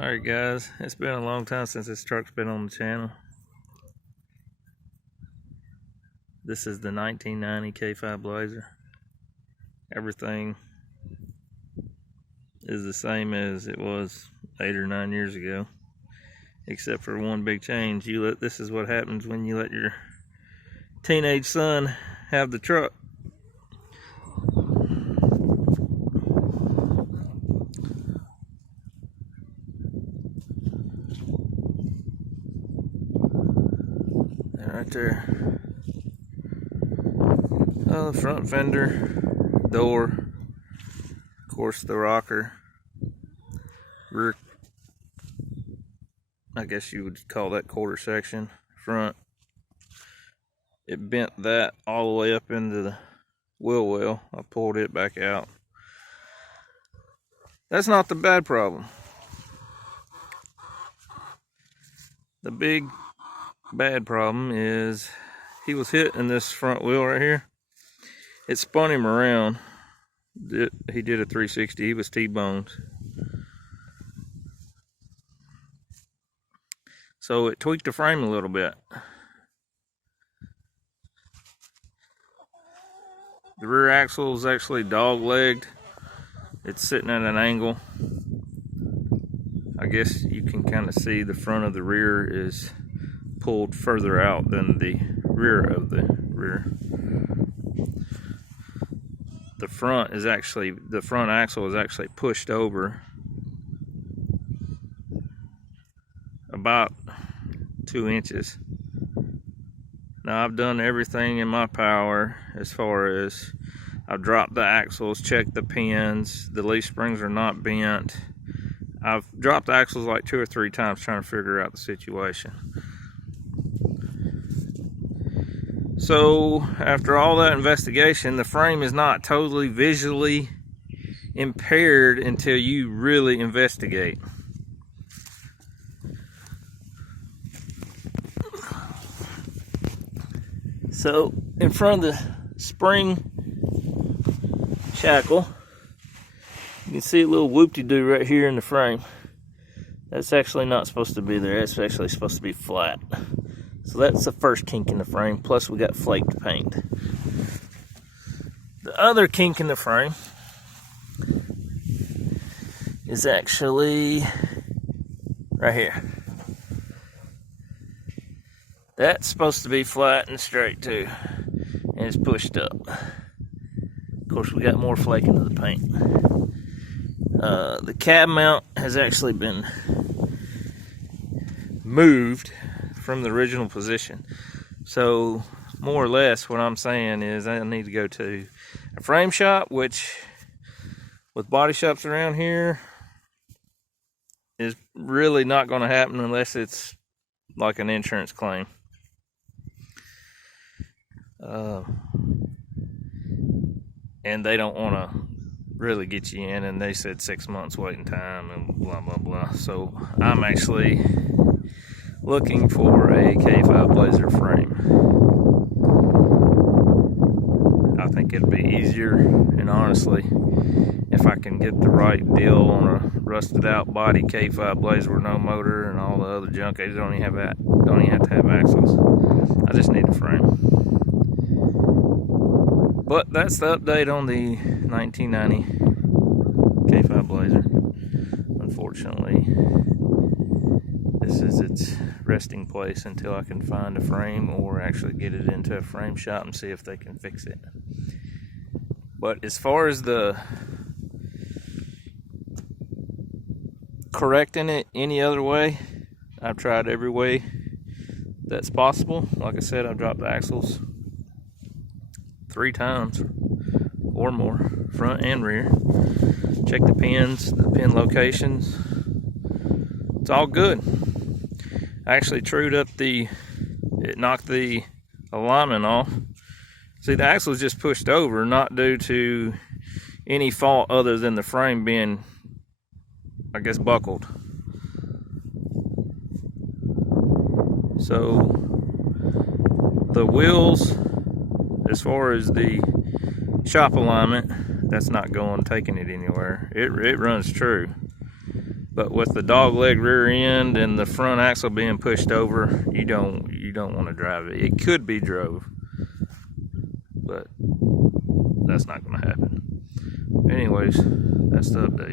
Alright guys, it's been a long time since this truck's been on the channel. This is the 1990 K5 Blazer. Everything is the same as it was 8 or 9 years ago, except for one big change. This is what happens when you let your teenage son have the truck. Right there. Oh, the front fender, door, of course the rocker, rear, I guess you would call that quarter section, front. It bent that all the way up into the wheel well. I pulled it back out. That's not the bad problem. The big bad problem is he was hit in this front wheel right here. It spun him around. He did a 360. He was T-boned. So it tweaked the frame a little bit. The rear axle is actually dog-legged. It's sitting at an angle. I guess you can kind of see the front of the rear is pulled further out than the rear of the rear. The front axle is actually pushed over about 2 inches. Now I've done everything in my power as far as I've dropped the axles, checked the pins, the leaf springs are not bent. I've dropped the axles like 2 or 3 times trying to figure out the situation. So after all that investigation, the frame is not totally visually impaired until you really investigate. So in front of the spring shackle, you can see a little whoop-de-doo right here in the frame. That's actually not supposed to be there. It's actually supposed to be flat. So that's the first kink in the frame, plus we got flaked paint. The other kink in the frame is actually right here. That's supposed to be flat and straight too, and it's pushed up. Of course, we got more flaking of the paint. The cab mount has actually been moved from the original position. So more or less what I'm saying is I need to go to a frame shop, which with body shops around here is really not going to happen unless it's like an insurance claim. And they don't want to really get you in, and they said 6 months waiting time and blah blah blah. So I'm actually looking for a K5 Blazer frame. I think it'd be easier, and honestly, if I can get the right deal on a rusted out body K5 Blazer with no motor and all the other junk, I don't even have to have axles. I just need a frame. But that's the update on the 1990 K5 Blazer. Unfortunately, this is its resting place until I can find a frame or actually get it into a frame shop and see if they can fix it. But as far as the correcting it any other way, I've tried every way that's possible. Like I said, I've dropped the axles 3 times or more, front and rear. Check the pins, the pin locations. It's all good. I actually trued up it knocked the alignment off. See, the axle is just pushed over, not due to any fault other than the frame being, I guess, buckled. So the wheels, as far as the shop alignment, that's not taking it anywhere. It runs true. But with the dog leg rear end and the front axle being pushed over, you don't want to drive it. It could be drove, but that's not going to happen. Anyways, that's the update.